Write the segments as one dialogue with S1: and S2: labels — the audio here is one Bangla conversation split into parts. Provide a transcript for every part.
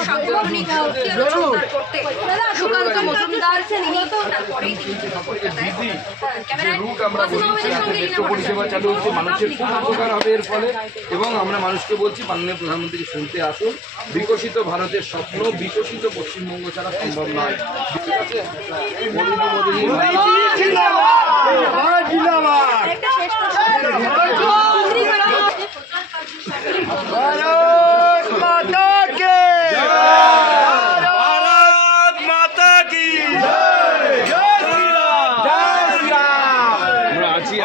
S1: উনি জোরদার করতে। সুকান্ত মজুমদার তিনি তারপরেই তিনি কলকাতায়
S2: রুট আমরা বলি মেট্রো পরিষেবা চালু হচ্ছে মানুষের খুব উপকার হবে এর ফলে। এবং আমরা মানুষকে বলছি মাননীয় প্রধানমন্ত্রী শুনতে আসুন। বিকশিত ভারতের স্বপ্ন বিকশিত পশ্চিমবঙ্গ ছাড়া সম্ভব নয়।
S1: শেষ
S3: ভারত মাতা কে ভারত মাতা কি জয় শ্রীরাম জয় শ্রীরাম
S2: আমরা আছি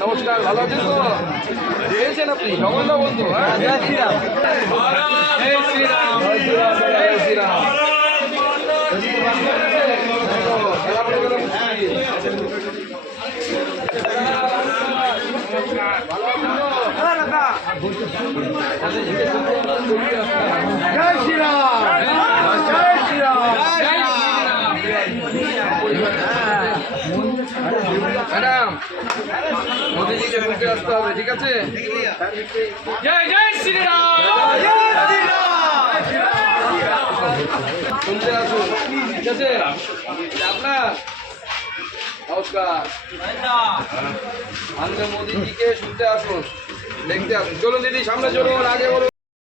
S2: নমস্কার ভালো আপনি জয় শ্রীরাম খেলা পড়ে গেল
S3: জয় শ্রীরাম জয় শ্রীরাম
S2: ম্যাডাম, মোদিজিকে ঘুরতে আসতে হবে, ঠিক আছে? জয়
S3: জয় শ্রীরাম!
S2: শুনতে আসুন, ঠিক আছে? আপনার, নমস্কার। মাননীয় মোদিজিকে শুনতে আসুন, দেখতে আসুন। চলুন দিদি, সামনে চলুন, আগে বলুন।